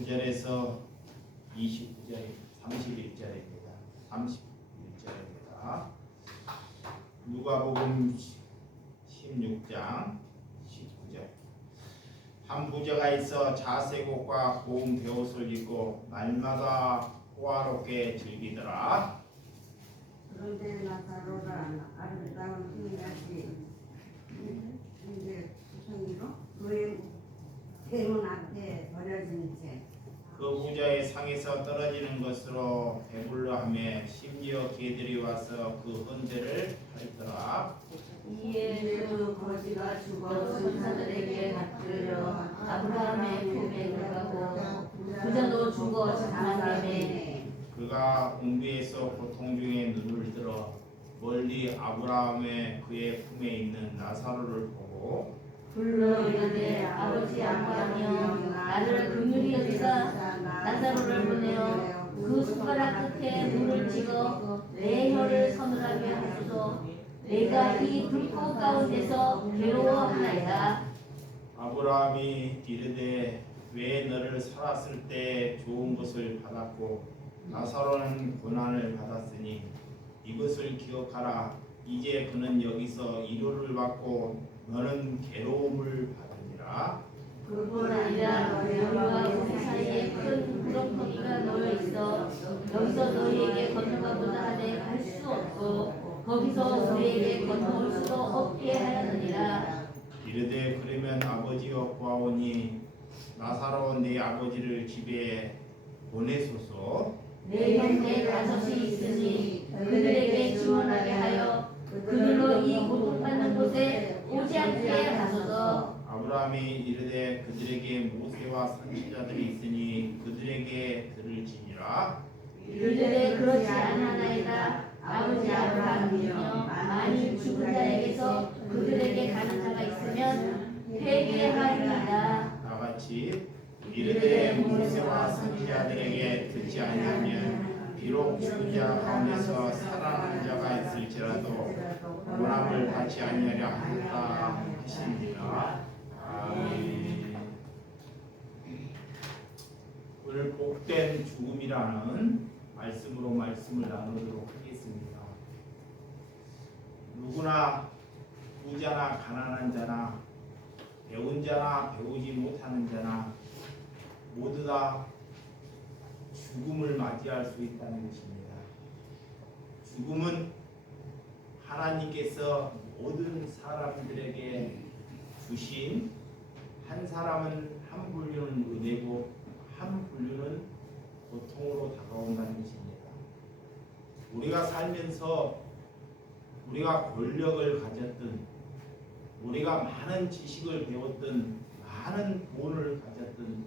19절에서 29절, 31절입니다. 31절입니다. 누가복음 16장 19절. 한 부자가 있어 자색옷과 고운 베옷을 입고 날마다 호화롭게 즐기더라. 그런데 나사로라 아름다운 희같이 이제 성기로 그의 대문 앞에 버려진 채 그 부자의 상에서 떨어지는 것으로 배불러하며 심지어 개들이 와서 그 헌대를 핥더라. 이에 그 거지가 죽어 천사들에게 받들려 아브라함의 품에 들어가고 부자도 죽어 장안됨에 그가 공비에서 고통 중에 눈을 들어 멀리 아브라함의 그의 품에 있는 나사로를 보고 불러 이르되 아버지 아버지여 나를 긍휼히 여기사 나사로를 보내어 그 숟가락 끝에 물을 찍어 내 혀를 서늘하게 하소서. 내가 이 불꽃 가운데서 괴로워하나이다. 아브라함이 이르되 왜 너를 살았을 때 좋은 것을 받았고 나사로는 고난을 받았으니 이것을 기억하라. 이제 그는 여기서 위로를 받고 너는 괴로움을 받으리라. 그뿐 아니라 너희와 우리 사이에 큰 구렁텅이가 놓여 있어 여기서 너희에게 건너가보다 하되 갈 수 없고 거기서 우리에게 건너올 수도 없게 하였느니라. 이르되 그러면 아버지여 보아오니 나사로 내 아버지를 집에 보내소서. 내 형제 다섯이 있으니 그들에게 증언하게 하여 그들로 이 고통받는 곳에 오지 않게 하소서. 아브라함이 이르되 그들에게 모세와 선지자들이 있으니 그들에게 들을지니라. 이르되 그렇지 않나이다. 아버지 아브라함이여 만일 죽은 자에게서 그들에게 가는 자가 있으면 회개하리이다. 나같이 이르되 모세와 선지자들에게 듣지 아니하면 비록 죽은 자 가운데서 살아난 자가 있을지라도 고난을 받지 아니하려 한다 하시니라. 아멘. 오늘 복된 죽음이라는 말씀으로 말씀을 나누도록 하겠습니다. 누구나 부자나 가난한 자나 배운 자나 배우지 못하는 자나 모두 다 죽음을 맞이할 수 있다는 것입니다. 죽음은 하나님께서 모든 사람들에게 주신, 한 사람은 한 분류는 은혜고 한 분류는 고통으로 다가온다는 것입니다. 우리가 살면서 우리가 권력을 가졌든 우리가 많은 지식을 배웠든 많은 돈을 가졌든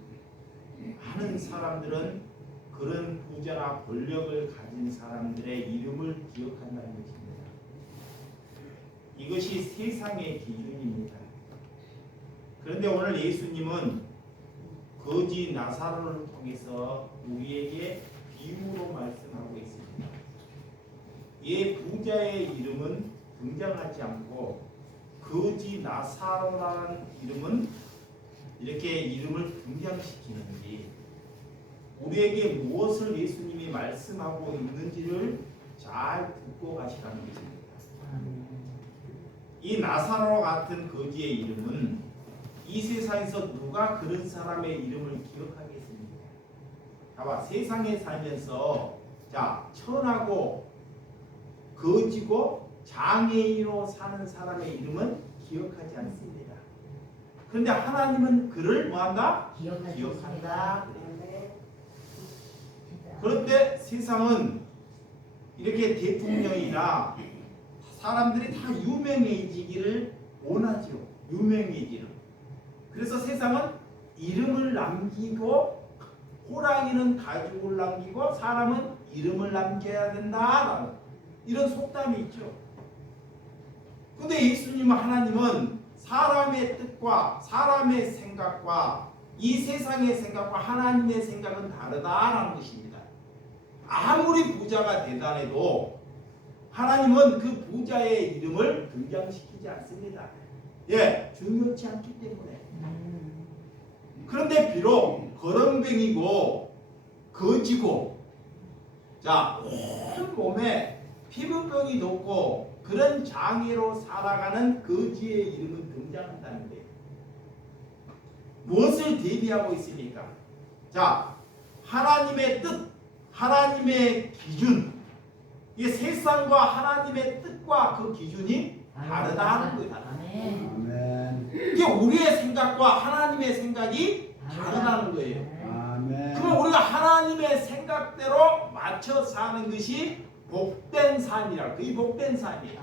많은 사람들은 그런 부자나 권력을 가진 사람들의 이름을 기억한다는 것입니다. 이것이 세상의 기준입니다. 그런데 오늘 예수님은 거지 나사로를 통해서 우리에게 비유로 말씀하고 있습니다. 이 부자의 이름은 등장하지 않고 거지 나사로라는 이름은 이렇게 이름을 등장시키는지 우리에게 무엇을 예수님이 말씀하고 있는지를 잘 듣고 가시라는 것입니다. 이 나사로 같은 거지의 이름은 이 세상에서 누가 그런 사람의 이름을 기억하겠습니까? 봐봐, 세상에 살면서 천하고 거지고 장애인으로 사는 사람의 이름은 기억하지 않습니다. 그런데 하나님은 그를 뭐한다? 기억한다. 그런데 세상은 이렇게 대통령이나 사람들이 다 유명해지기를 원하죠. 유명해지는. 그래서 세상은 이름을 남기고 호랑이는 가죽을 남기고 사람은 이름을 남겨야 된다라는 이런 속담이 있죠. 근데 예수님은 하나님은 사람의 뜻과 사람의 생각과 이 세상의 생각과 하나님의 생각은 다르다라는 것입니다. 아무리 부자가 대단해도 하나님은 그 부자의 이름을 등장시키지 않습니다. 중요치 않기 때문에. 그런데 비록 거렁뱅이고 거지고 자 온몸에 피부병이 돋고 그런 장애로 살아가는 거지의 이름은 등장한다는 거예요. 무엇을 대비하고 있습니까? 자, 하나님의 뜻, 하나님의 기준, 이 세상과 하나님의 뜻과 그 기준이 다르다는 거예요. 아멘. 이게 우리의 생각과 하나님의 생각이 다르다는 거예요. 아멘. 그럼 우리가 하나님의 생각대로 맞춰 사는 것이 복된 삶이라. 그게 복된 삶이에요.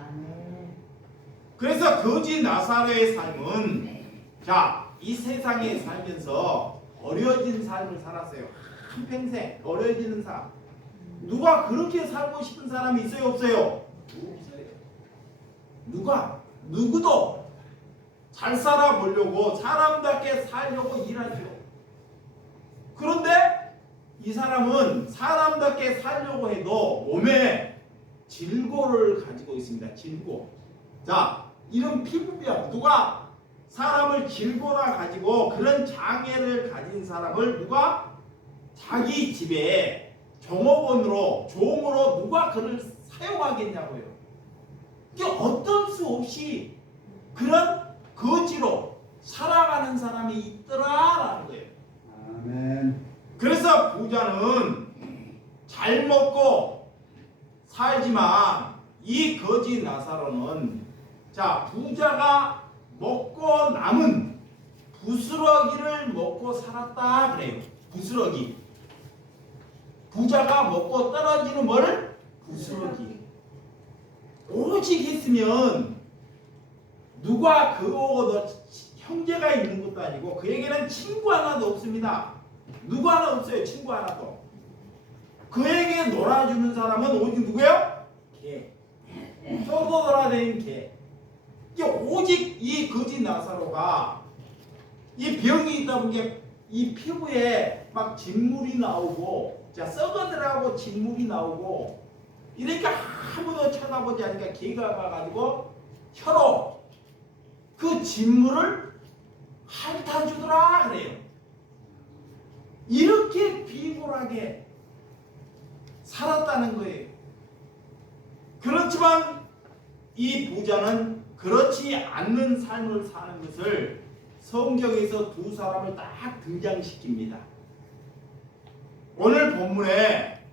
그래서 거지 나사로의 삶은 자, 이 세상에 살면서 어려진 삶을 살았어요. 한평생 어려지는 삶. 누가 그렇게 살고 싶은 사람이 있어요? 없어요? 없어요. 누구도 잘 살아보려고 사람답게 살려고 일하죠. 그런데 이 사람은 사람답게 살려고 해도 몸에 질고를 가지고 있습니다. 질고. 자, 이런 피부병, 누가 사람을 질고나 가지고 그런 장애를 가진 사람을 누가 자기 집에 종업원으로, 종으로 누가 그를 사용하겠냐고요. 이게 어떤 수 없이 그런 거지로 살아가는 사람이 있더라라는 거예요. 아멘. 그래서 부자는 잘 먹고 살지만 이 거지 나사로는 자, 부자가 먹고 남은 부스러기를 먹고 살았다 그래요. 부스러기. 부자가 먹고 떨어지는 뭘? 부스러기. 오직 했으면 누가 그거보다 형제가 있는 것도 아니고 그에게는 친구 하나도 없습니다. 누구 하나 없어요. 친구 하나도. 그에게 놀아주는 사람은 오직 누구예요? 개. 쏘고 돌아다니는 개. 이게 오직 이 거지 나사로가 이 병이 있다 보니까 이 피부에 막 진물이 나오고 자 썩어들어가고 진물이 나오고 이러니까 아무도 쳐다보지 않으니까 개가 와가지고 혀로 그 진물을 핥아주더라 그래요. 이렇게 비굴하게 살았다는 거예요. 그렇지만 이 부자는 그렇지 않는 삶을 사는 것을 성경에서 두 사람을 딱 등장시킵니다. 오늘 본문에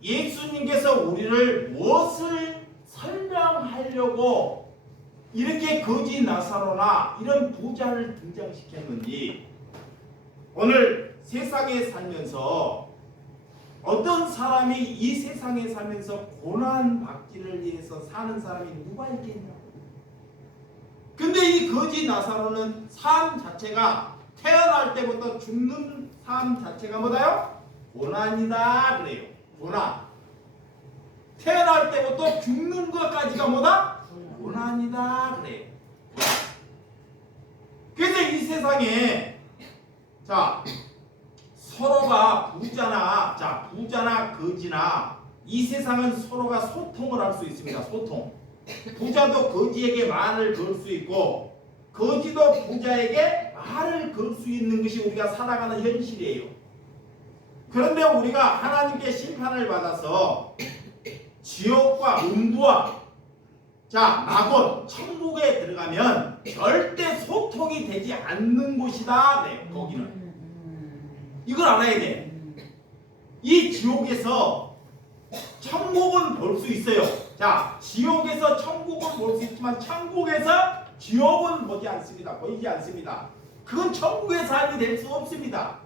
예수님께서 우리를 무엇을 설명하려고 이렇게 거지 나사로나 이런 부자를 등장시켰는지 오늘 세상에 살면서 어떤 사람이 이 세상에 살면서 고난받기를 위해서 사는 사람이 누가 있겠냐고. 근데 이 거지 나사로는 삶 자체가 태어날 때부터 죽는 삶 자체가 뭐다요? 고난이다 그래요. 고난. 태어날 때부터 죽는 것까지가 뭐다? 고난이다 그래요. 그래서 이 세상에 자 서로가 부자나 거지나 이 세상은 서로가 소통을 할 수 있습니다. 소통. 부자도 거지에게 말을 걸 수 있고 거지도 부자에게 말을 걸 수 있는 것이 우리가 살아가는 현실이에요. 그런데 우리가 하나님께 심판을 받아서 지옥과 음부와 자 낙원 천국에 들어가면 절대 소통이 되지 않는 곳이다. 네, 거기는 이걸 알아야 돼. 이 지옥에서 천국은 볼 수 있어요. 자, 지옥에서 천국은 볼 수 있지만 천국에서 지옥은 보지 않습니다. 보이지 않습니다. 그건 천국의 삶이 될 수 없습니다.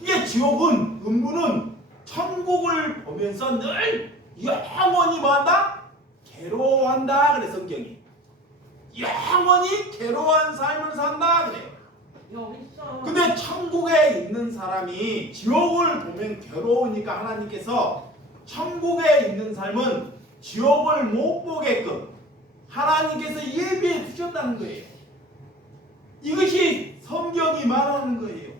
이게 지옥은 음부는 천국을 보면서 늘 영원히 뭐한다? 괴로워한다 그래 성경이. 영원히 괴로워한 삶을 산다 그래. 근데 천국에 있는 사람이 지옥을 보면 괴로우니까 하나님께서 천국에 있는 삶은 지옥을 못 보게끔 하나님께서 예비해 두셨다는 거예요. 이것이 성경이 말하는 거예요.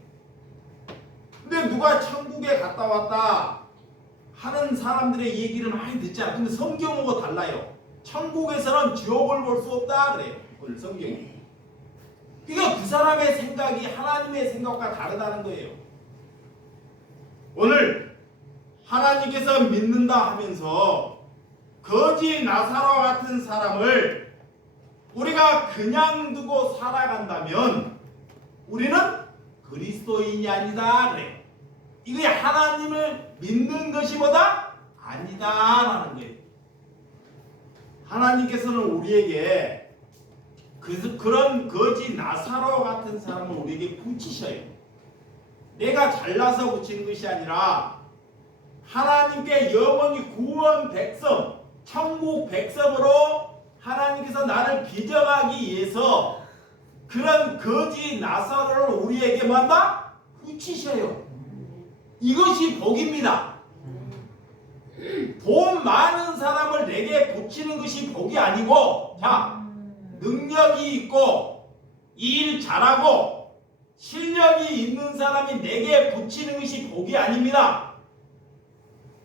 근데 누가 천국에 갔다 왔다 하는 사람들의 얘기를 많이 듣잖아. 근데 성경하고 달라요. 천국에서는 지옥을 볼 수 없다 그래요. 오늘 성경이. 그러니까 그 사람의 생각이 하나님의 생각과 다르다는 거예요. 오늘 하나님께서 믿는다 하면서 거지 나사로와 같은 사람을 우리가 그냥 두고 살아간다면 우리는 그리스도인이 아니다 그래요. 이게 하나님을 믿는 것이 뭐다? 아니다라는 거예요. 하나님께서는 우리에게 그런 거지 나사로 같은 사람을 우리에게 붙이셔요. 내가 잘나서 붙이는 것이 아니라 하나님께 영원히 구원 백성, 천국 백성으로 하나님께서 나를 빚어가기 위해서 그런 거지 나사로를 우리에게 만나 붙이셔요. 이것이 복입니다. 돈 많은 사람을 내게 붙이는 것이 복이 아니고, 자, 능력이 있고 일 잘하고 실력이 있는 사람이 내게 붙이는 것이 복이 아닙니다.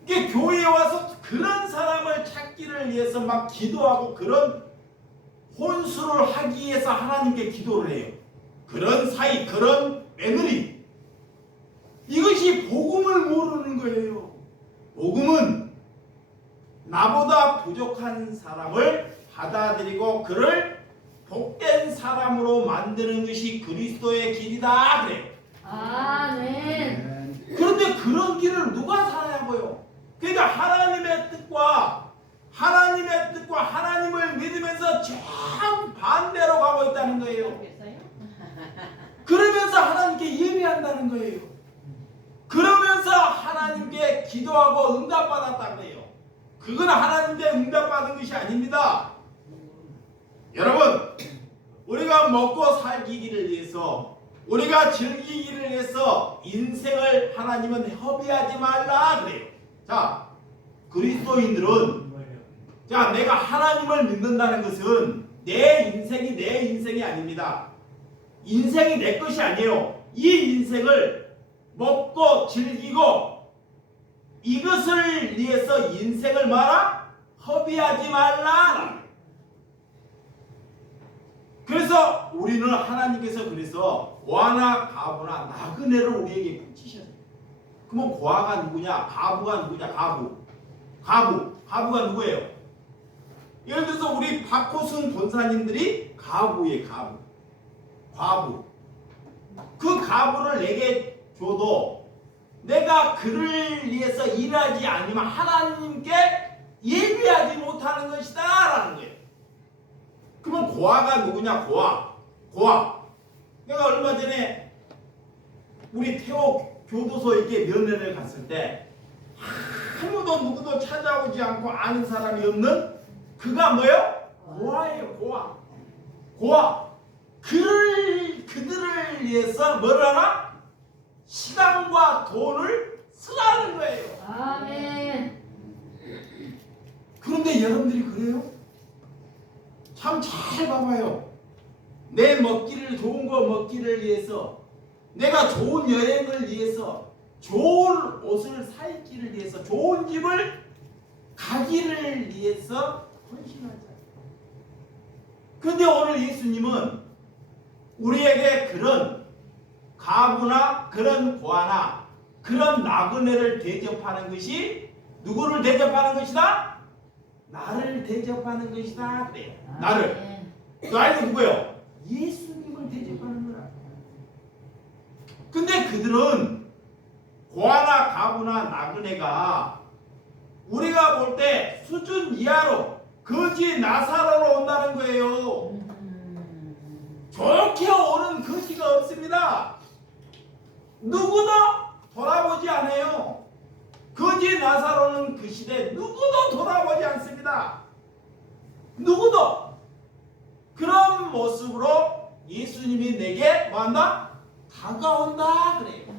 이게 교회에 와서 그런 사람을 찾기를 위해서 막 기도하고 그런 혼수를 하기 위해서 하나님께 기도를 해요. 그런 사이, 그런 며느리, 이것이 복음을 모르는 거예요. 복음은 나보다 부족한 사람을 받아들이고 그를 복된 사람으로 만드는 것이 그리스도의 길이다 그래요. 아멘. 그런데 그런 길을 누가 살아야고요? 그러니까 하나님의 뜻과 하나님을 믿으면서 정 반대로 가고 있다는 거예요. 그러면서 하나님께 예배한다는 거예요. 그러면서 하나님께 기도하고 응답받았다는 거예요. 그건 하나님께 응답받은 것이 아닙니다. 여러분, 우리가 먹고 살기를 위해서, 우리가 즐기기를 위해서 인생을 하나님은 허비하지 말라 그래요. 자, 그리스도인들은, 자, 내가 하나님을 믿는다는 것은 내 인생이 아닙니다. 인생이 내 것이 아니에요. 이 인생을 먹고 즐기고 이것을 위해서 인생을 말아 허비하지 말라. 그래서 우리는 하나님께서 그래서 고아나 가부나 나그네를 우리에게 붙이셨어요. 그러면 고아가 누구냐? 가부가 누구냐? 가부가 누구예요? 예를 들어서 우리 박호순 권사님들이 가부예요. 과부. 그 가부를 내게 줘도 내가 그를 위해서 일하지 않으면 하나님께 예배하지 못하는 것이다 라는 거예요. 그러면 고아가 누구냐? 고아. 내가 얼마 전에 우리 태호 교도소 이렇게 면회를 갔을 때 아무도 누구도 찾아오지 않고 아는 사람이 없는 그가 뭐예요? 고아예요. 고아. 그들을 위해서 뭘 하나? 시간과 돈을 쓰라는 거예요. 아멘. 그런데 여러분들이 그래요? 참 잘 봐봐요. 내 좋은 거 먹기를 위해서, 내가 좋은 여행을 위해서, 좋은 옷을 사 입기를 위해서, 좋은 집을 가기를 위해서 헌신하잖아요. 그런데 오늘 예수님은 우리에게 그런 가부나 그런 고아나 그런 나그네를 대접하는 것이 누구를 대접하는 것이다? 나를 대접하는 것이다 그래요. 나를. 나는 누구예요? 예수님을 대접하는 거라. 근데 그들은 고아나 가부나 나그네가 우리가 볼 때 수준 이하로 거지 나사로로 온다는 거예요. 좋게 오는 거지가 없습니다. 누구도 돌아보지 않아요. 거지 나사로는 그 시대 누구도 돌아보지 않습니다. 누구도. 그런 모습으로 예수님이 내게 뭐한다? 다가온다 그래요.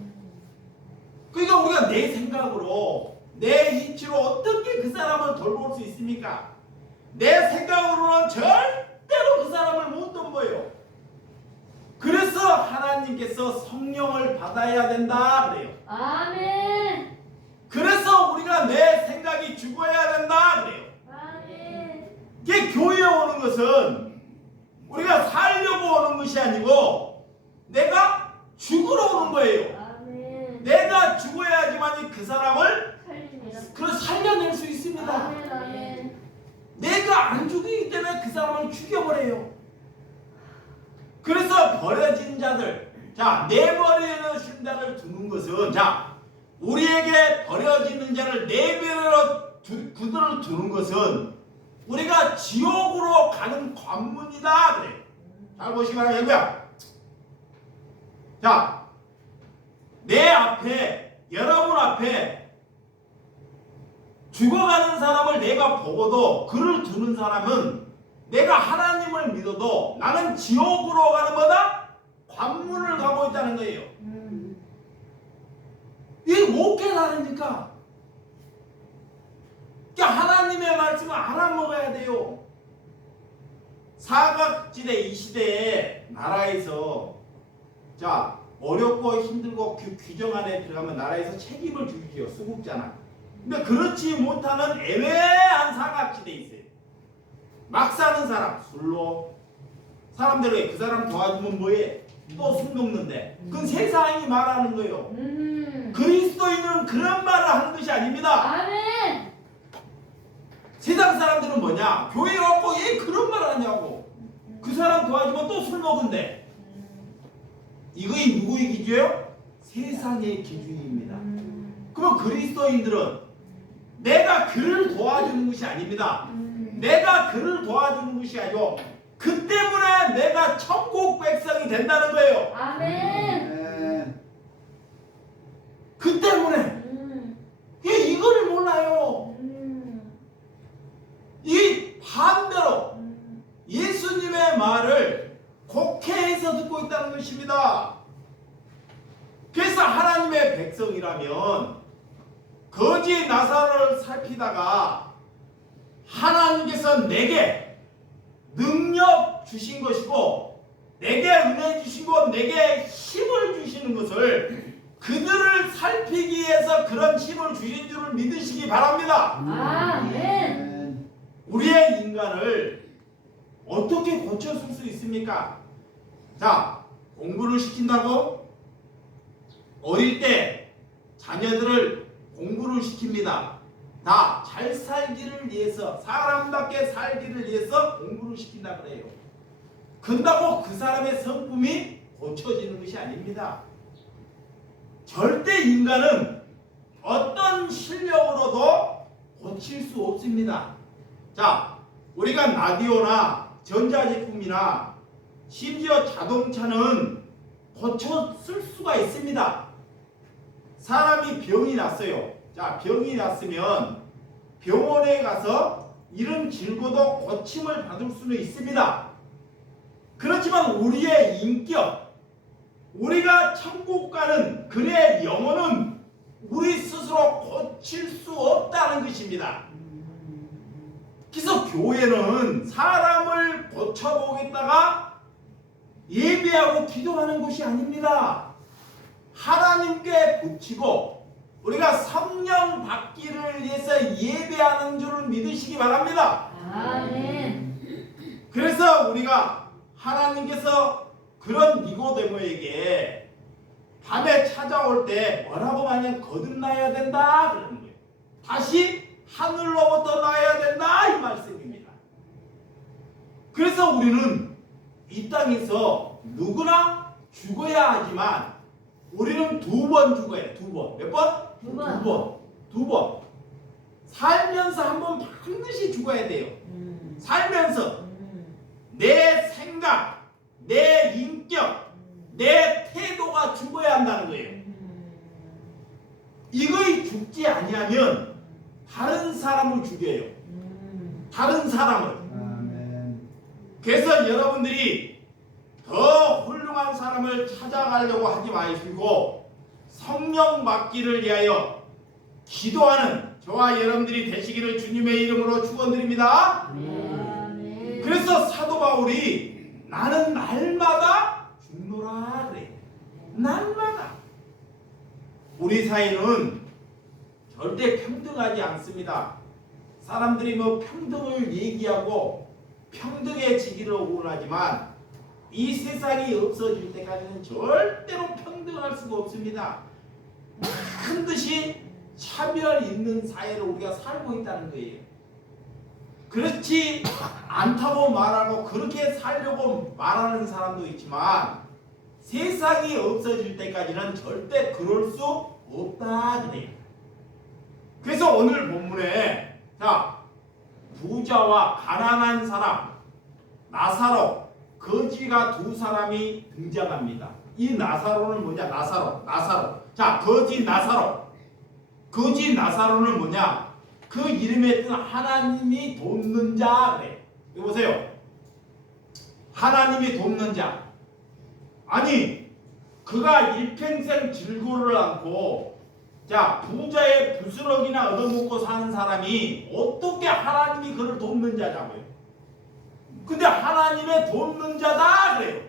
그러니까 우리가 내 생각으로 내 이치로 어떻게 그 사람을 돌볼 수 있습니까? 내 생각으로는 절대로 그 사람을 못 돌봐요. 그래서 하나님께서 성령을 받아야 된다 그래요. 아멘. 그래서 우리가 내 생각이 죽어야 된다 그래요. 아멘. 이게 교회에 오는 것은 우리가 살려고 오는 것이 아니고 내가 죽으러 오는 거예요. 아멘. 내가 죽어야지만 하나님이 그 사람을 살립니다. 살려낼 수 있습니다. 아멘, 아멘. 내가 안 죽이기 때문에 그 사람을 죽여버려요. 그래서 버려진 자들, 자, 내버리는 자를 두는 것은, 자, 우리에게 버려지는 자를 내버려 그들을 두는 것은 우리가 지옥으로 가는 관문이다 그래. 잘 보시기 바랍니다. 자, 내 앞에, 여러분 앞에 죽어가는 사람을 내가 보고도 그를 두는 사람은 내가 하나님을 믿어도 나는 지옥으로 가는 거다? 관문을 가고 있다는 거예요. 이게 못 깨달으니까. 그러니까 하나님의 말씀을 알아먹어야 돼요. 사각지대 이 시대에 나라에서, 자, 어렵고 힘들고 그 규정 안에 들어가면 나라에서 책임을 지지요. 수국자나. 근데 그렇지 못하는 애매한 사각지대에 있어요. 막 사는 사람, 술로. 사람들에게 그 사람 도와주면 뭐해? 또 술 먹는데. 그건 세상이 말하는 거예요. 그리스도인은 그런 말을 하는 것이 아닙니다. 아멘. 세상 사람들은 뭐냐? 교회 와서 왜 그런 말을 하냐고. 그 사람 도와주면 또 술 먹은데. 이거이 누구의 기준이에요? 세상의 기준입니다. 그럼 그리스도인들은 내가 그를 도와주는 것이 아닙니다. 내가 그를 도와주는 것이 아니고 그 때문에 내가 천국 백성이 된다는 거예요. 아멘. 그 때문에 이거를 몰라요. 이 반대로 예수님의 말을 곡해해서 듣고 있다는 것입니다. 그래서 하나님의 백성이라면 거지 나사로를 살피다가 하나님께서 내게 능력 주신 것이고 내게 은혜 주시고 내게 힘을 주시는 것을 그들을 살피기 위해서 그런 힘을 주신 줄을 믿으시기 바랍니다. 아멘. 우리의 인간을 어떻게 고쳐줄 수 있습니까? 자, 공부를 시킨다고 어릴 때 자녀들을 공부를 시킵니다. 다 잘 살기를 위해서, 사람답게 살기를 위해서 공부를 시킨다 그래요. 그런다고 그 사람의 성품이 고쳐지는 것이 아닙니다. 절대 인간은 어떤 실력으로도 고칠 수 없습니다. 자, 우리가 라디오나 전자제품이나 심지어 자동차는 고쳐 쓸 수가 있습니다. 사람이 병이 났어요. 자, 병이 났으면 병원에 가서 이런 질고도 고침을 받을 수는 있습니다. 그렇지만 우리의 인격, 우리가 천국 가는 그의 영혼은 우리 스스로 고칠 수 없다는 것입니다. 그래서 교회는 사람을 고쳐보겠다가 예배하고 기도하는 것이 아닙니다. 하나님께 붙이고 우리가 성령 받기를 위해서 예배하는 줄을 믿으시기 바랍니다. 아멘. 그래서 우리가 하나님께서 그런 니고데모에게 밤에 찾아올 때 뭐라고 하냐면 거듭나야 된다 그러는 거예요. 다시 하늘로부터 나야 된다 이 말씀입니다. 그래서 우리는 이 땅에서 누구나 죽어야 하지만 우리는 2번 죽어야 돼. 2번. 몇 번? 2번. 2번. 살면서 한 번 반드시 죽어야 돼요. 살면서 내 생각, 내 인격, 내 태도가 죽어야 한다는 거예요. 이거이 죽지 아니하면 다른 사람을 죽여요. 다른 사람을. 아멘. 그래서 여러분들이 더 훌륭한 사람을 찾아가려고 하지 마시고 성령 받기를 위하여 기도하는 저와 여러분들이 되시기를 주님의 이름으로 축원드립니다. 아멘. 그래서 사도 바울이 나는 날마다 죽노라 그래. 날마다. 우리 사회는 절대 평등하지 않습니다. 사람들이 뭐 평등을 얘기하고 평등해지기를 원하지만 이 세상이 없어질 때까지는 절대로 평등할 수가 없습니다. 반드시 차별 있는 사회를 우리가 살고 있다는 거예요. 그렇지 않다고 말하고 그렇게 살려고 말하는 사람도 있지만 세상이 없어질 때까지는 절대 그럴 수 없다 그래요. 그래서 오늘 본문에 자 부자와 가난한 사람 나사로 거지가 두 사람이 등장합니다. 이 나사로는 뭐냐? 나사로. 자 거지 나사로는 뭐냐? 그 이름에 뜬 하나님이 돕는 자 그래. 이거 보세요. 하나님이 돕는 자. 아니 그가 일평생 질고를 않고 자 부자의 부스러기나 얻어먹고 사는 사람이 어떻게 하나님이 그를 돕는 자냐고요. 근데 하나님의 돕는 자다 그래요.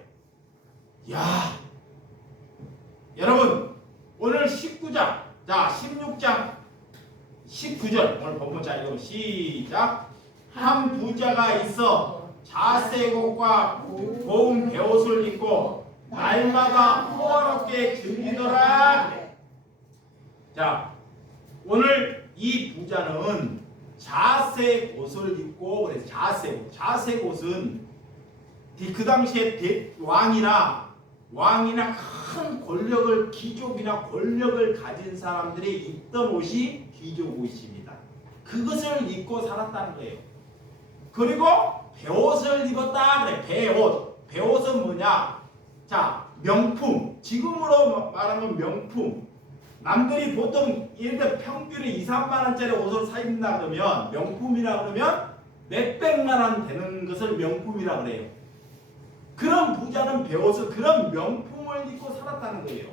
야 여러분 오늘 19장 자 16장 19절 오늘 본문 자 읽으면 시작. 한 부자가 있어 자색옷과 고운 베옷을 입고 날마다 호화롭게 즐기더라. 자 오늘 이 부자는 자색옷을 입고 그래서 자색옷은 그 당시에 왕이나 큰 권력을 귀족이나 권력을 가진 사람들이 입던 옷이 귀족 옷입니다. 그것을 입고 살았다는 거예요. 그리고 베옷을 입었다 그래. 베옷은 뭐냐? 자 명품. 지금으로 말하면 명품. 남들이 보통 예를 들어 평균에 2, 3만 원짜리 옷을 사 입는다 그러면 명품이라 그러면 몇백만 원 되는 것을 명품이라 그래요. 그런 부자는 베옷을 그런 명품을 입고 살았다는 거예요.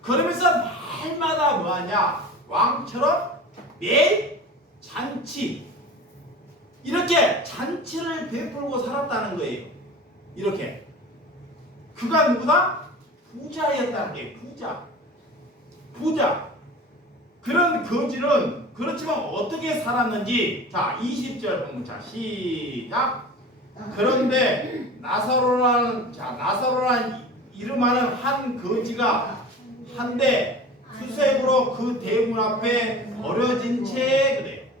그러면서 날마다 뭐하냐? 왕처럼 매일 잔치 이렇게 잔치를 베풀고 살았다는 거예요. 이렇게 그가 누구다? 부자였다는 게 부자. 그런 거지는 그렇지만 어떻게 살았는지 자 20절 보면 자 시작. 그런데 나사로라는 이름하는 한 거지가 한데 수색으로 그 대문 앞에 버려진 채 그래.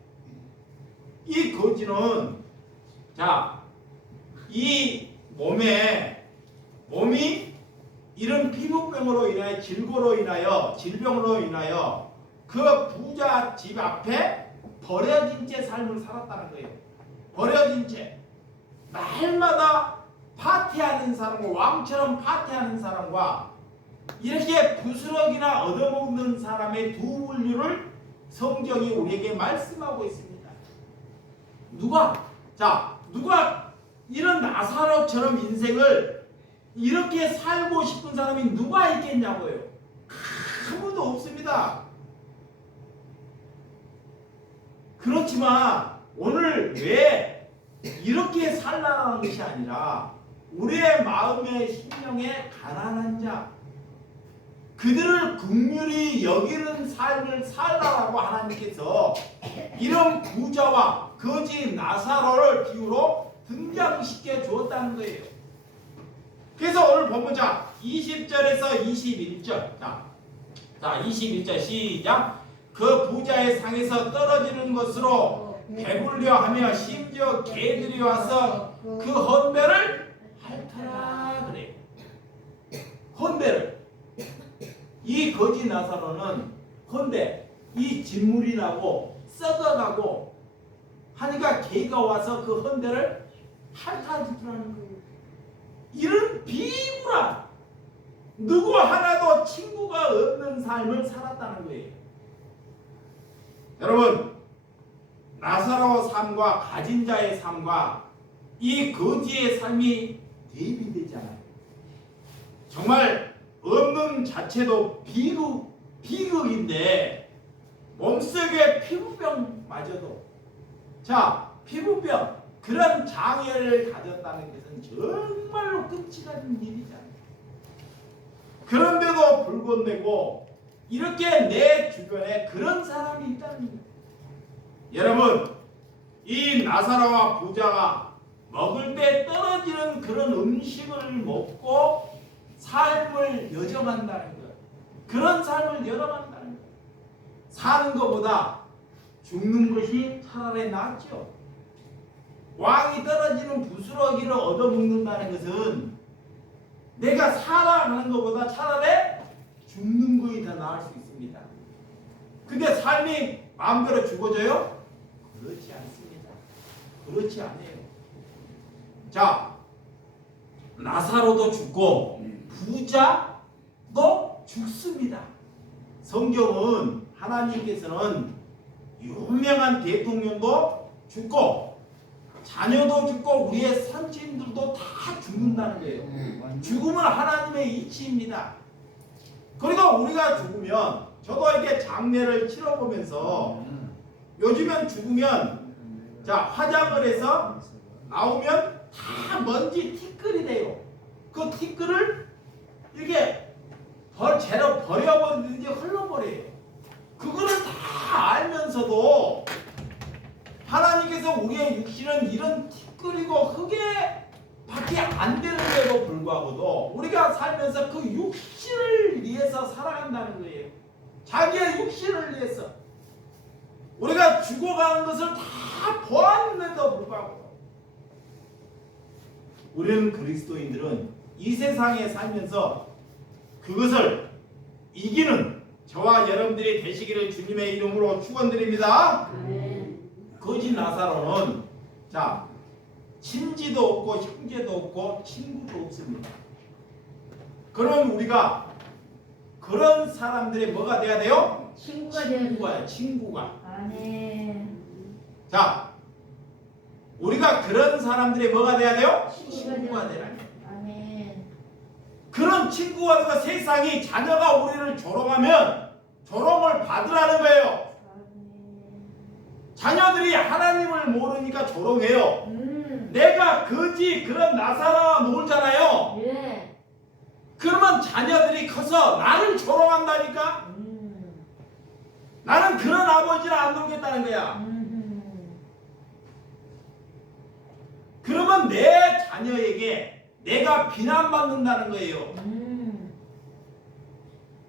이 거지는 자 이 몸이 이런 피부병으로 인하여 질병으로 인하여 그 부자 집 앞에 버려진 채 삶을 살았다는 거예요. 버려진 채 날마다 파티하는 사람과 왕처럼 파티하는 사람과 이렇게 부스러기나 얻어먹는 사람의 두 분류를 성경이 우리에게 말씀하고 있습니다. 누가 이런 나사로처럼 인생을 이렇게 살고 싶은 사람이 누가 있겠냐고요. 아무도 없습니다. 그렇지만 오늘 왜 이렇게 살라는 것이 아니라 우리의 마음의 심령에 가난한 자 그들을 긍휼히 여기는 삶을 살라고 하나님께서 이런 부자와 거지 나사로를 비유로 등장시켜 주었다는 거예요. 그래서 오늘 본문 자 20절에서 21절 자 21절 시작. 그 부자의 상에서 떨어지는 것으로 배불려 하며 심지어 개들이 와서 그 헌배를 핥아라 그래요. 헌배를 이 거지 나사로는 헌배 이 진물이 나고 썩어가고 하니까 개가 와서 그 헌배를 핥아주더라는 거예요. 이런 비굴한 누구 하나도 친구가 없는 삶을 살았다는 거예요. 여러분 나사로 삶과 가진 자의 삶과 이 거지의 삶이 대비되지 않아요. 정말 없는 자체도 비극인데 몸속에 피부병마저도 피부병 그런 장애를 가졌다는 것은 정말로 끔찍한 일이잖아요. 그런데도 불구하고 이렇게 내 주변에 그런 사람이 있다는 거예요. 여러분 이 나사로와 부자가 먹을 때 떨어지는 그런 음식을 먹고 삶을 여정한다는 거예요. 그런 삶을 열어간다는 거예요. 사는 것보다 죽는 것이 차라리 낫죠. 왕이 떨어지는 부스러기를 얻어먹는다는 것은 내가 살아가는 것보다 차라리 죽는 것이 더 나을 수 있습니다. 근데 삶이 마음대로 죽어져요? 그렇지 않습니다. 그렇지 않아요. 자, 나사로도 죽고 부자도 죽습니다. 성경은 하나님께서는 유명한 대통령도 죽고 자녀도 죽고 우리의 선친들도 다 죽는다는 거예요. 죽음은 하나님의 이치입니다. 그리고 우리가 죽으면 저도 이렇게 장례를 치러보면서 요즘엔 죽으면 자 화장을 해서 나오면 다 먼지 티끌이 돼요. 그 티끌을 이렇게 재로 버려버리든지 흘러버려요. 그거를 다 알면서도 하나님께서 우리의 육신은 이런 티끌이고 흙에 밖에 안 되는데도 불구하고도 우리가 살면서 그 육신을 위해서 살아간다는 거예요. 자기의 육신을 위해서 우리가 죽어가는 것을 다 보았는데도 불구하고 우리는 그리스도인들은 이 세상에 살면서 그것을 이기는 저와 여러분들이 되시기를 주님의 이름으로 축원드립니다. 거짓 나사로는 자 친지도 없고 형제도 없고 친구도 없습니다. 그럼 우리가 그런 사람들의 뭐가 돼야 돼요? 친구가 되어야 친구야, 친구가. 아멘. 자, 우리가 그런 사람들의 뭐가 돼야 돼요? 친구가 되라. 아멘. 그런 친구가 되고 세상이 자녀가 우리를 조롱하면 조롱을 받으라는 거예요. 자녀들이 하나님을 모르니까 조롱해요. 내가 거지 그런 나사로와 놀잖아요. 예. 그러면 자녀들이 커서 나를 조롱한다니까. 나는 그런 아버지를 안 놀겠다는 거야. 그러면 내 자녀에게 내가 비난받는다는 거예요.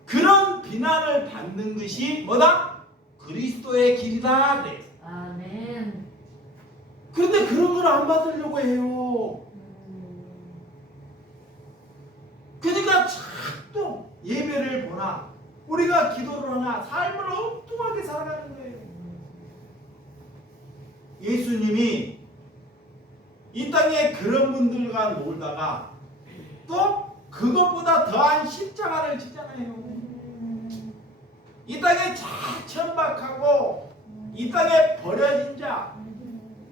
그런 비난을 받는 것이 뭐다? 그리스도의 길이다 그래. 아멘. 그런데 그런 걸 안 받으려고 해요. 그러니까 자꾸 예배를 보나 우리가 기도를 하나 삶을 엉뚱하게 살아가는 거예요. 예수님이 이 땅에 그런 분들과 놀다가 또 그것보다 더한 십자가를 지잖아요. 이 땅에 천박하고 이 땅에 버려진 자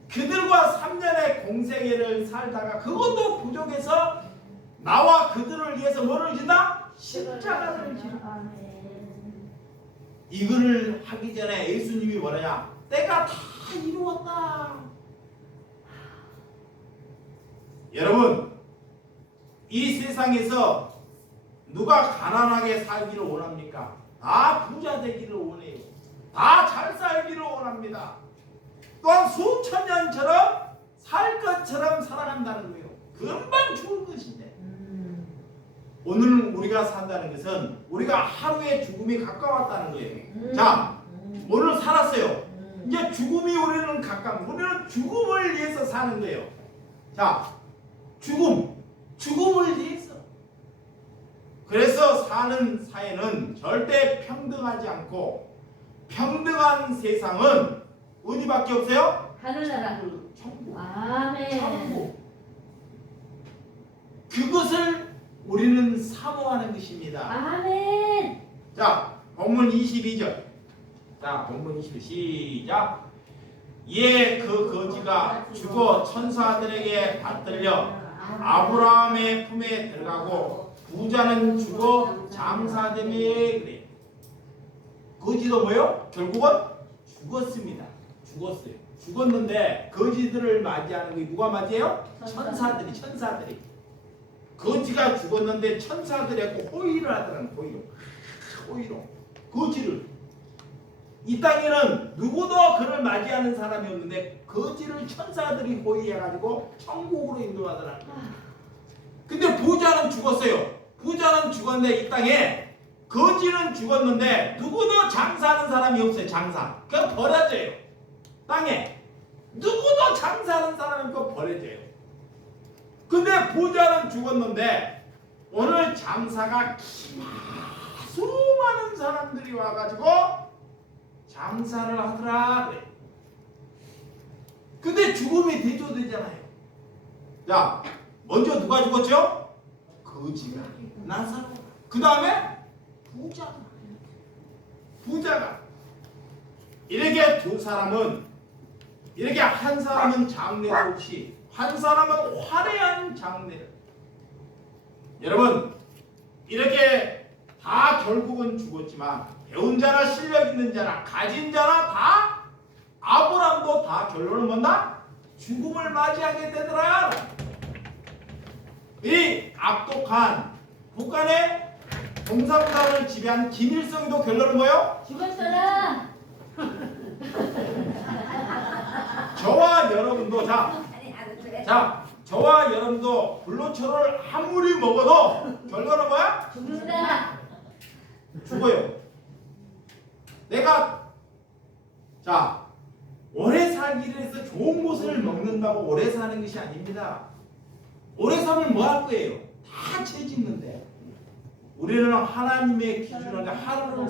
그들과 3년의 공생애를 살다가 그것도 부족해서 나와 그들을 위해서 뭐를 진다? 십자가를 진다. 이거를 하기 전에 예수님이 뭐라냐? 때가 다 이루었다. 여러분 이 세상에서 누가 가난하게 살기를 원합니까? 다 부자 되기를 원해요. 다 잘 살기를 원합니다. 또한 수천 년처럼 살 것처럼 살아간다는 거예요. 금방 죽을 것인데 오늘 우리가 산다는 것은 우리가 하루의 죽음이 가까웠다는 거예요. 자, 오늘 살았어요. 이제 죽음이 우리는 가까운 우리는 죽음을 위해서 사는 거예요. 자, 죽음을 위해서. 그래서 사는 사회는 절대 평등하지 않고 평등한 세상은 어디밖에 없어요? 하늘나라. 천국. 아멘. 천국. 그것을 우리는 사모하는 것입니다. 아멘. 자, 본문 22절. 자, 본문 22 시작. 이에 그 거지가 죽어 천사들에게 받들려 아브라함의 품에 들어가고 부자는 죽어 장사됨에 그래. 거지도 뭐요? 결국은 죽었습니다. 죽었어요. 죽었는데 거지들을 맞이하는 게 누가 맞이해요? 천사들이. 거지가 죽었는데 천사들이 호의를 하더라는 호의로 거지를 이 땅에는 누구도 그를 맞이하는 사람이 없는데 거지를 천사들이 호의해가지고 천국으로 인도하더라는 거예요. 근데 부자는 죽었어요. 부자는 죽었는데 이 땅에 거지는 죽었는데 누구도 장사하는 사람이 없어요. 장사. 그냥 버려져요. 땅에. 누구도 장사하는 사람이 없고 버려져요. 근데 부자는 죽었는데 오늘 장사가 수많은 사람들이 와가지고 장사를 하더라 그래. 근데 죽음이 대조되잖아요. 자, 먼저 누가 죽었죠? 거지가. 나사로. 그 다음에 부자가. 이렇게 두 사람은, 이렇게 한 사람은 장례도 없이 한 사람은 화려한 장례를. 여러분, 이렇게 다 결국은 죽었지만 배운 자나 실력 있는 자나 가진 자나 다, 아브람도 다 결론은 뭐다? 죽음을 맞이하게 되더라. 이 악독한 북한의 공산당을 지배한 김일성도 결론은 뭐요? 죽었어라. 저와 여러분도 자, 저와 여러분도 불로초를 아무리 먹어도 결론은 뭐야? 죽는다. 죽어요. 내가 자, 오래 살기를 해서 좋은 것을 먹는다고 오래 사는 것이 아닙니다. 오래 살면 뭐 할 거예요? 다 죄짓는데 우리는 하나님의 기준으로 하루를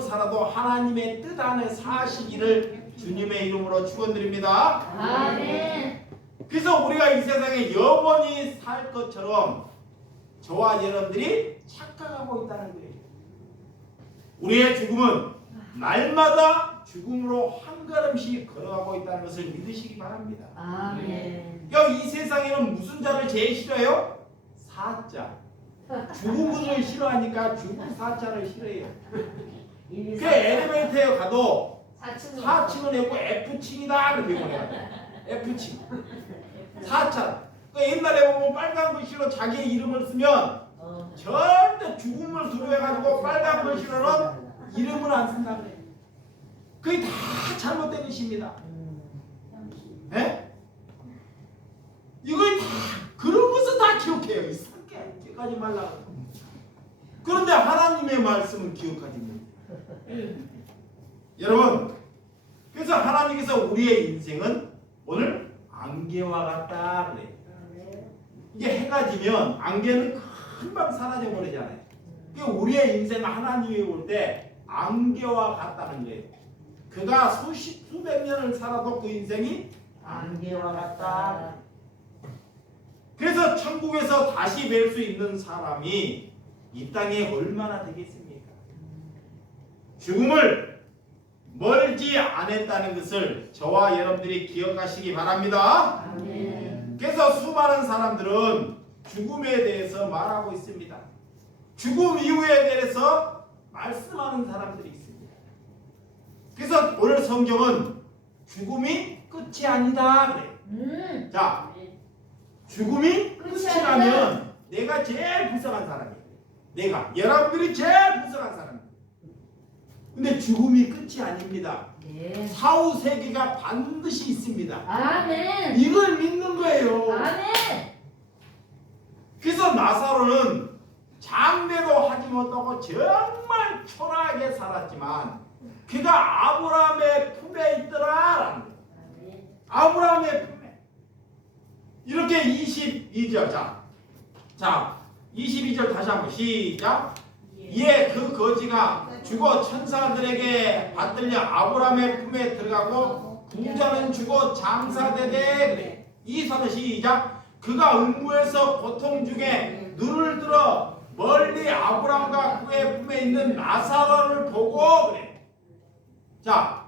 살아도 하나님의 뜻 안에 사시기를 주님의 이름으로 축원드립니다. 아멘. 그래서 우리가 이 세상에 영원히 살 것처럼 저와 여러분들이 착각하고 있다는 거예요. 우리의 죽음은 날마다 죽음으로 한 걸음씩 걸어가고 있다는 것을 믿으시기 바랍니다. 아멘. 이 세상에는 무슨 자를 제일 싫어해요? 사자. 죽은 분을 싫어하니까 죽은 사자를 싫어해요. 그 엘리베이터에 가도 4층은 했고 F층이다 그렇게 보내요. F층. 4층. 그 옛날에 보면 빨간 글씨로 자기 이름을 쓰면 절대 죽음을 두려워해가지고 빨간 글씨로는 이름을 안 쓴다 그래요. 그게 다 잘못된 것입니다. 예? 이걸 다 그런 것은 다 기억해요. 이상하게 기억하지 말라고. 그런데 하나님의 말씀은 기억하지 못해요. 여러분, 그래서 하나님께서 우리의 인생은 오늘 안개와 같다 그래요. 이게 해가 지면 안개는 금방 사라져 버리잖아요. 그러니까 우리의 인생은 하나님이 올 때 안개와 같다는 거예요. 그가 수백 년을 살아도 그 인생이 안개와 같다. 그래서 천국에서 다시 뵐 수 있는 사람이 이 땅에 얼마나 되겠습니까? 죽음을 멀지 않았다는 것을 저와 여러분들이 기억하시기 바랍니다. 아멘. 그래서 수많은 사람들은 죽음에 대해서 말하고 있습니다. 죽음 이후에 대해서 말씀하는 사람들이 있습니다. 그래서 오늘 성경은 죽음이 끝이 아니다 그래요. 자, 죽음이 끝이라면 내가 제일 불쌍한 사람이에요. 내가 여러분들이 제일 불쌍한 사람이에요. 근데 죽음이 끝이 아닙니다. 네. 사후 세계가 반드시 있습니다. 아멘. 이걸 믿는 거예요. 아멘. 그래서 나사로는 장례도 하지 못하고 정말 초라하게 살았지만 그가 아브라함의 품에 있더라. 아브라함의 품에. 이렇게 22절. 자 22절 다시 한번 시작. 이에 그 거지가 죽어 천사들에게 받들려 아브라함의 품에 들어가고 부자는 죽어 장사되되 그래. 2선 시작. 그가 음부에서 고통 중에 눈을 들어 멀리 아브라함과 그의 품에 있는 나사로를 보고 그래. 자,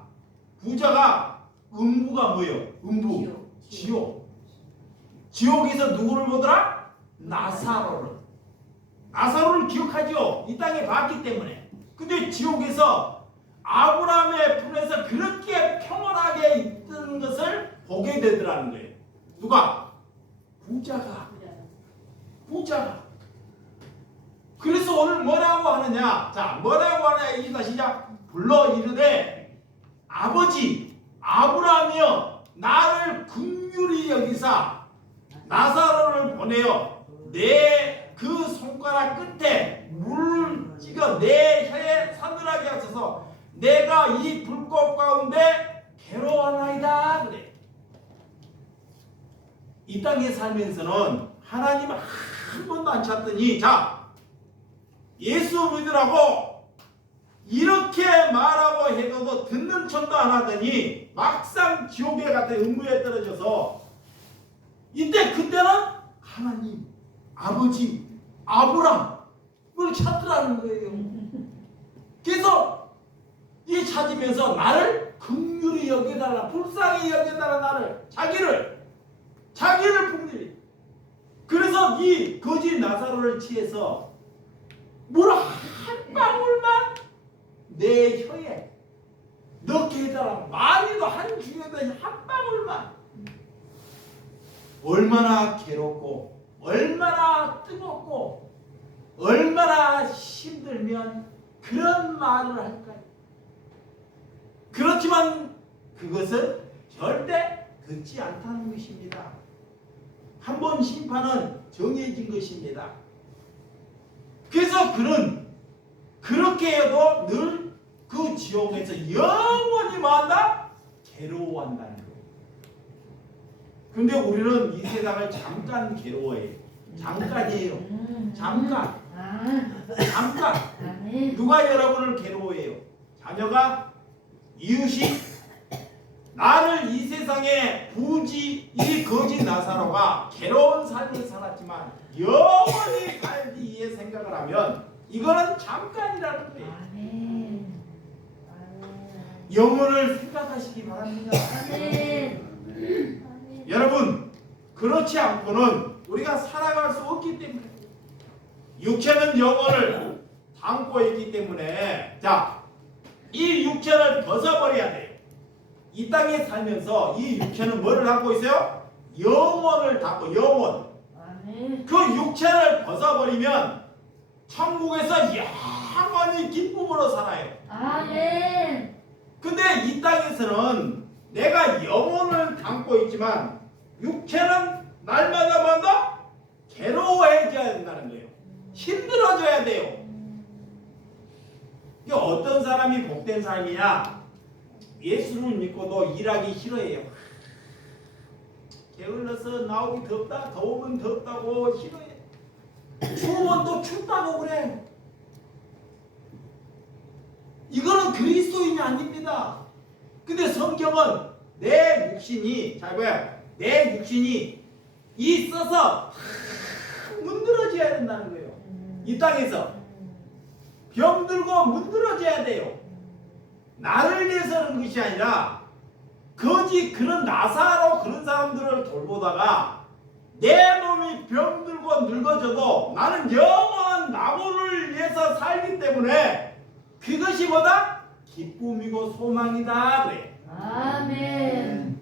부자가 음부가 뭐예요? 음부, 지옥. 지옥에서 누구를 보더라? 나사로를. 나사로를 기억하죠. 이 땅에 봤기 때문에. 근데 지옥에서 아브라함의 품에서 그렇게 평온하게 있던 것을 보게 되더라는 거예요. 누가? 부자가. 그래서 오늘 뭐라고 하느냐? 자, 뭐라고 하느냐? 이기다 시작. 불러 이르되 아버지 아브라함이여 나를 긍휼히 여기사 나사로를 보내어 내 그 손가락 끝에 물을 찍어 내 혀에 서늘하게 하소서. 내가 이 불꽃 가운데 괴로워하나이다 그래. 이 땅에 살면서는 하나님 한 번도 안 찾더니 자 예수 믿으라고 이렇게 말하고 해도 듣는 척도 안 하더니 막상 지옥에 갔다 음부에 떨어져서 이때 그때는 하나님 아버지 아브람을 찾더라는 거예요. 그래서 이 찾으면서 나를 긍휼히 여겨달라, 불쌍히 여겨달라, 나를 자기를 품들이. 그래서 이 거지 나사로를 취해서 물 한 방울만 내 혀에 넣게 해달라. 많이도 한 중에도 한 방울만. 얼마나 괴롭고 얼마나 뜨겁고 얼마나 힘들면 그런 말을 할까요? 그렇지만 그것은 절대 듣지 않다는 것입니다. 한 번 심판은 정해진 것입니다. 그래서 그는 그렇게 해도 늘 그 지옥에서 영원히 뭐한다? 괴로워한다는 거예요. 근데 우리는 이 세상을 잠깐 괴로워해요. 잠깐이에요. 잠깐. 누가 여러분을 괴로워해요? 자녀가, 이웃이. 나를 이 세상에 부지 이 거지 나사로가 괴로운 삶을 살았지만 영원히 살기 위해 생각을 하면 이거는 잠깐이라는 거예요. 영혼을 생각하시기 바랍니다. 여러분 그렇지 않고는 우리가 살아갈 수 없기 때문에 육체는 영혼을 담고 있기 때문에 자, 이 육체를 벗어버려야 돼요. 이 땅에 살면서 이 육체는 뭐를 담고 있어요? 영혼을 담고 영혼. 그 육체를 벗어버리면 천국에서 영원히 기쁨으로 살아요. 아멘. 근데 이 땅에서는 내가 영혼을 담고 있지만 육체는 날마다 뭐다? 괴로워해져야 된다는 거예요. 힘들어져야 돼요. 이게 어떤 사람이 복된 삶이냐? 예수를 믿고도 일하기 싫어해요. 게을러서 나오기 덥다, 더우면 덥다고 싫어해. 추우면 또 춥다고 그래. 이거는 그리스도인이 아닙니다. 근데 성경은 내 육신이 잘 보여. 내 육신이 있어서 문드러져야 된다는 거예요. 이 땅에서 병들고 문드러져야 돼요. 나를 위해서 하는 것이 아니라 거지 그런 나사로 그런 사람들을 돌보다가 내 몸이 병들고 늙어져도 나는 영원한 나무를 위해서 살기 때문에 그것이 뭐다? 기쁨이고 소망이다 그래. 아멘.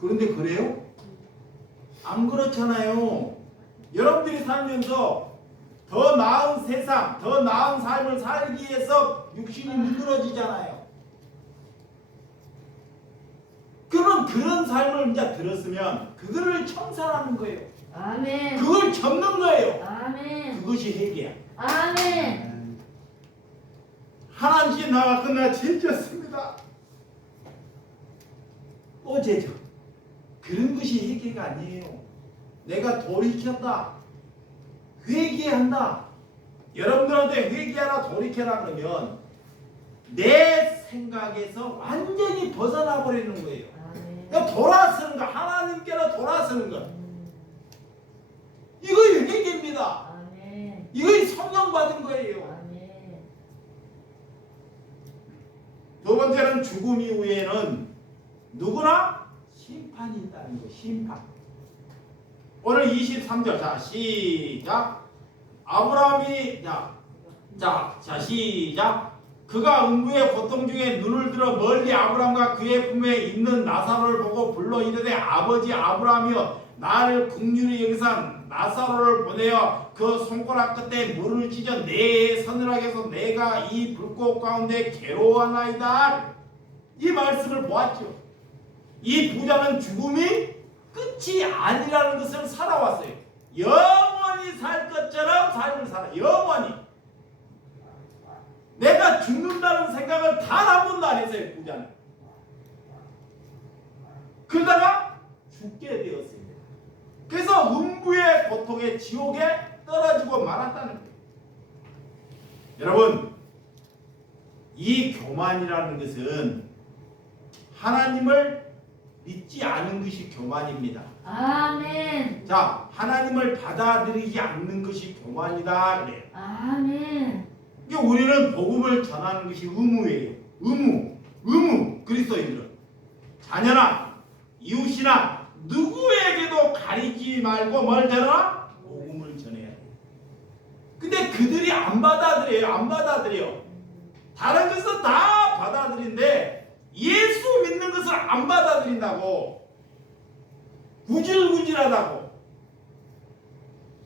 그런데 그래요? 안 그렇잖아요. 여러분들이 살면서 더 나은 세상, 더 나은 삶을 살기 위해서 육신이 문드러지잖아요. 그러면 그런 삶을 이제 들었으면 그거를 청산하는 거예요. 아멘. 그걸 접는 거예요. 아멘. 그것이 회개야. 아멘. 하나님께 나와 끝나 진짜습니다. 어제죠. 그런 것이 회개가 아니에요. 내가 돌이켰다. 회개한다. 여러분들한테 회개하라 돌이켜라 그러면 내 생각에서 완전히 벗어나 버리는 거예요. 그러니까 돌아서는 거, 하나님께로 돌아서는 거. 이거 회개입니다. 아멘. 이거 성령 받은 거예요. 아멘. 두 번째는 죽음 이후에는 누구나 심판이 있다는 거. 심판. 오늘 23절 자 시작. 아브라함이 자 시작. 그가 음부의 고통 중에 눈을 들어 멀리 아브라함과 그의 품에 있는 나사로를 보고 불러 이르되 아버지 아브라함이여 나를 긍휼히 여기사 나사로를 보내어 그 손가락 끝에 물을 찢어 내 서늘하게 해서 내가 이 불꽃 가운데 괴로워하나이다. 이 말씀을 보았죠. 이 부자는 죽음이 끝이 아니라는 것을 살아왔어요. 영원히 살 것처럼 삶을 살아. 영원히. 죽는다는 생각을 단 한 번도 안 했어요. 부자는. 그러다가 죽게 되었습니다. 그래서 음부의 고통에 지옥에 떨어지고 말았다는 거예요. 여러분, 이 교만이라는 것은 하나님을 믿지 않은 것이 교만입니다. 아멘. 자, 하나님을 받아들이지 않는 것이 교만이다 그래요. 아멘. 그러니까 우리는 복음을 전하는 것이 의무예요. 의무. 그리스도인들은 자녀나 이웃이나 누구에게도 가리지 말고 뭘 전하라? 복음을 전해야 돼요. 근데 그들이 안 받아들여요. 다른 것은 다 받아들인데 예수 믿는 것을 안 받아들인다고. 구질구질하다고.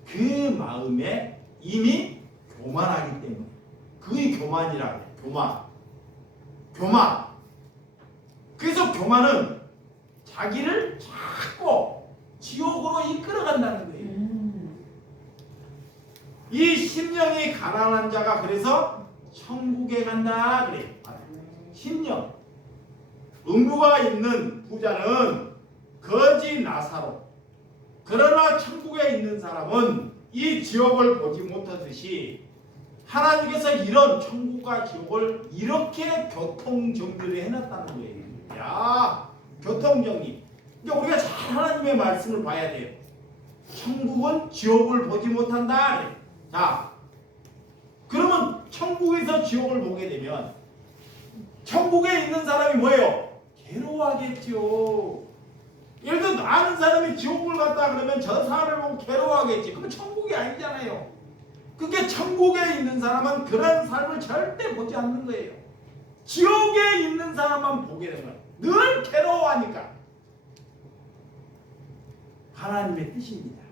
그 마음에 이미 교만하기 때문에. 그게 교만이라고 해요. 교만. 그래서 교만은 자기를 자꾸 지옥으로 이끌어간다는 거예요. 이 심령이 가난한 자가 그래서 천국에 간다 그래요. 심령. 음부가 있는 부자는 거지 나사로. 그러나 천국에 있는 사람은 이 지옥을 보지 못하듯이 하나님께서 이런 천국과 지옥을 이렇게 교통정리를 해놨다는 거예요. 야, 교통정리. 그러니까 우리가 잘 하나님의 말씀을 봐야 돼요. 천국은 지옥을 보지 못한다 그래요. 자, 그러면 천국에서 지옥을 보게 되면 천국에 있는 사람이 뭐예요? 괴로워하겠죠. 예를 들어 아는 사람이 지옥을 갔다 그러면 저 사람을 보고 괴로워하겠지. 그러면 천국이 아니잖아요. 그게 천국에 있는 사람은 그런 삶을 절대 보지 않는 거예요. 지옥에 있는 사람만 보게 되는 거예요. 늘 괴로워하니까. 하나님의 뜻입니다.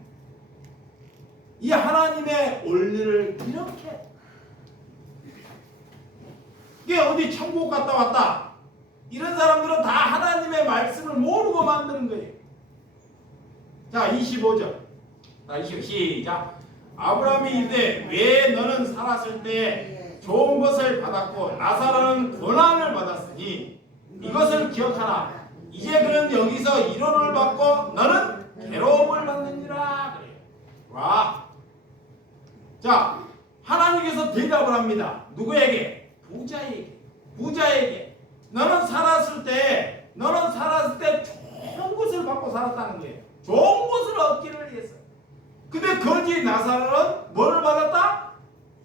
이 하나님의 원리를 이렇게, 이게 어디 천국 갔다 왔다 이런 사람들은 다 하나님의 말씀을 모르고 만드는 거예요. 자, 25절. 자, 25 시작. 아브라함이 이르되 왜 너는 살았을 때 좋은 것을 받았고 나사로는 고난을 받았으니 이것을 기억하라. 이제 그는 여기서 위로를 받고 너는 괴로움을 받느니라 그래요. 와. 자, 하나님께서 대답을 합니다. 누구에게? 부자에게. 너는 살았을 때 좋은 것을 받고 살았다는 거예요. 좋은 것을 얻기를 위해서. 근데 거지 나사로는 뭘 받았다?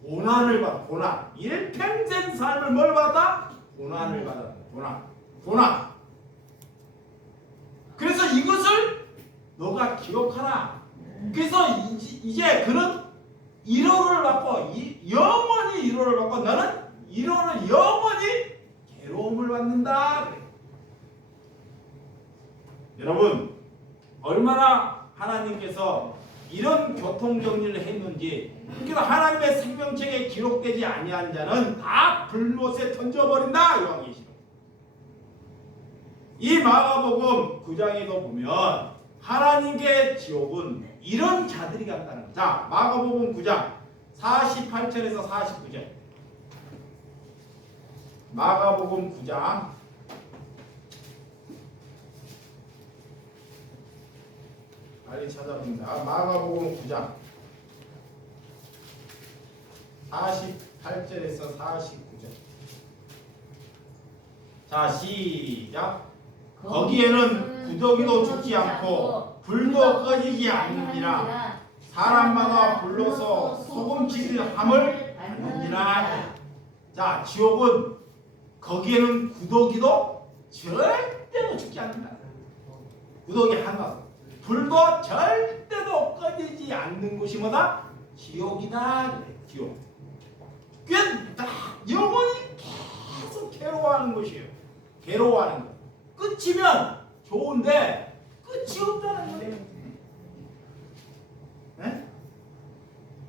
고난을 받았다. 고난. 일평생 삶을 뭘 받았다? 고난을 받았다. 고난. 그래서 이것을 너가 기억하라. 그래서 이제 그는 위로를 받고 영원히 위로를 받고 너는 위로는 영원히 괴로움을 받는다. 여러분, 얼마나 하나님께서 이런 교통정리를 했는지. 그래서 하나님의 생명책에 기록되지 아니한 자는 다 불못에 던져버린다. 요한계시록. 이 마가복음 9장에도 보면 하나님의 지옥은 이런 자들이 간다는 거예요. 자, 마가복음 9장 48절에서 49절. 마가복음 9장 빨리 찾아봅니다. 마가복음 9장 48절에서 49절. 자, 시작. 거기에는 구더기도 죽지 않고 불도 꺼지지 않느니라. 사람마다 불러서 소금치를 함을 받느니라. 자, 지옥은 거기에는 구더기도 절대로 죽지 않는다. 구더기 하나. 불도 절대로 꺼지지 않는 곳이 뭐다? 지옥이다. 그래, 지옥. 그게 다 영원히 계속 괴로워하는 것이에요. 괴로워하는 것. 끝이면 좋은데 끝이 없다는 거예요. 네?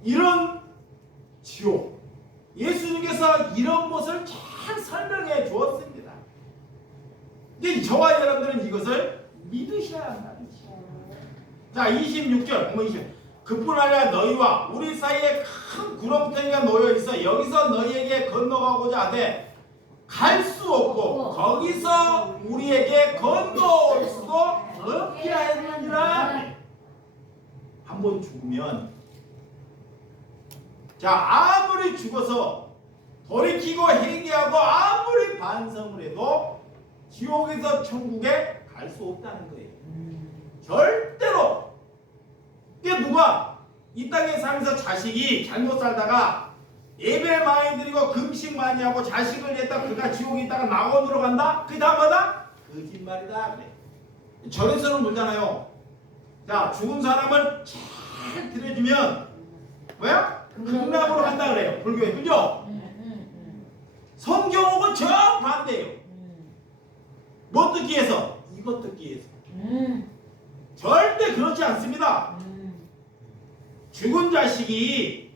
이런 지옥. 예수님께서 이런 것을 잘 설명해 주었습니다. 이제 저와 여러분들은 이것을 믿으셔야 한다. 자, 26절. 그뿐 아니라 너희와 우리 사이에 큰 구렁텅이가 놓여 있어 여기서 너희에게 건너가고자 하되 갈 수 없고 거기서 우리에게 건너올 수도 없게 하였느니라. 한번 죽으면 자 아무리 죽어서 돌이키고 회개하고 아무리 반성을 해도 지옥에서 천국에 갈 수 없다는 거예요. 절대로. 이게 누가 이 땅에 살면서 자식이 잘못 살다가 예배 많이 드리고 금식 많이 하고 자식을 했다 그가 지옥에 있다가 낙원으로 간다? 그 다음마다 거짓말이다 그래. 절에서는 물잖아요. 자 죽은 사람을 잘 들여주면 뭐야? 극락으로 간다 그래요. 불교에. 그죠? 성경하고 정반대예요. 뭐 듣기 위해서? 이것 듣기 위해서. 절대 그렇지 않습니다. 죽은 자식이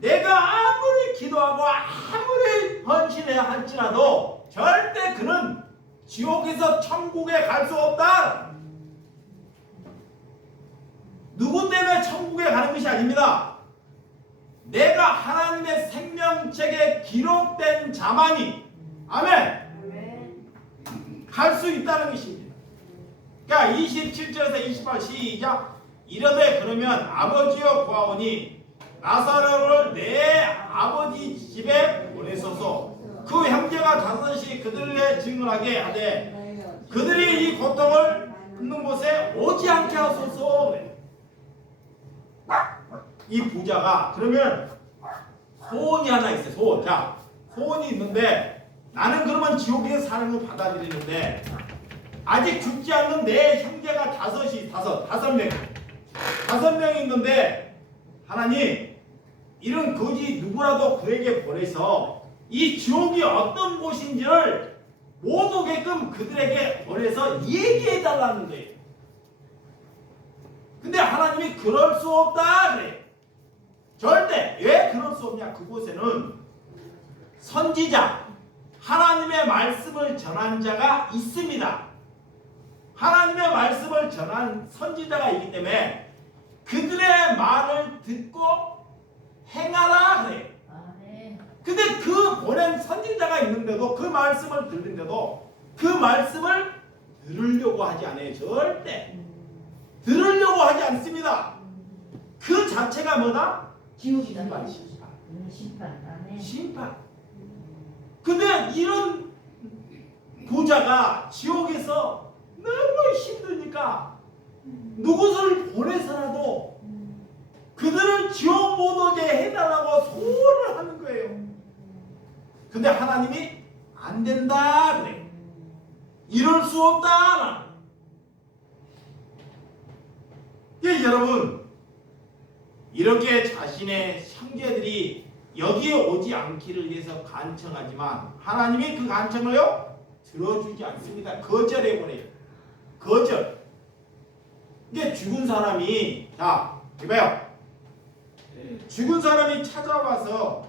내가 아무리 기도하고 아무리 헌신해야 할지라도 절대 그는 지옥에서 천국에 갈 수 없다. 누구 때문에 천국에 가는 것이 아닙니다. 내가 하나님의 생명책에 기록된 자만이 아멘 갈 수 있다는 것입니다. 그러니까 27절에서 28 시작. 이르되 그러면 아버지여 구하오니 나사로를 내 아버지 집에 보내소서. 그 형제가 다섯이 그들의 증언하게 하되 그들이 이 고통을 받는 곳에 오지 않게 하소서. 이 부자가 그러면 소원이 하나 있어요. 소원. 자, 소원이 있는데 나는 그러면 지옥에서 사는 걸 받아들이는데 아직 죽지 않는 내 형제가 다섯 명이 있는데 하나님 이런 거지 누구라도 그에게 보내서 이 지옥이 어떤 곳인지를 못 오게끔 그들에게 보내서 얘기해 달라는 거예요. 근데 하나님이 그럴 수 없다 그래. 절대. 왜 그럴 수 없냐? 그곳에는 선지자 하나님의 말씀을 전한 자가 있습니다. 하나님의 말씀을 전한 선지자가 있기 때문에 그들의 말을 듣고 행하라 그래. 근데 그 보낸 선지자가 있는데도 그 말씀을 듣는데도 그 말씀을 들으려고 하지 않아요. 절대 들으려고 하지 않습니다. 그 자체가 뭐다? 지옥이다. 심판. 근데 이런 부자가 지옥에서 너무 힘드니까 누구를 보내서라도 그들을 지옥 못 오게 해달라고 소원을 하는 거예요. 근데 하나님이 안 된다 그래. 이럴 수 없다. 예, 여러분 이렇게 자신의 형제들이 여기에 오지 않기를 위해서 간청하지만 하나님이 그 간청을요 들어주지 않습니다. 거절해버려요. 거절. 이게 죽은 사람이 자 이봐요. 죽은 사람이 찾아와서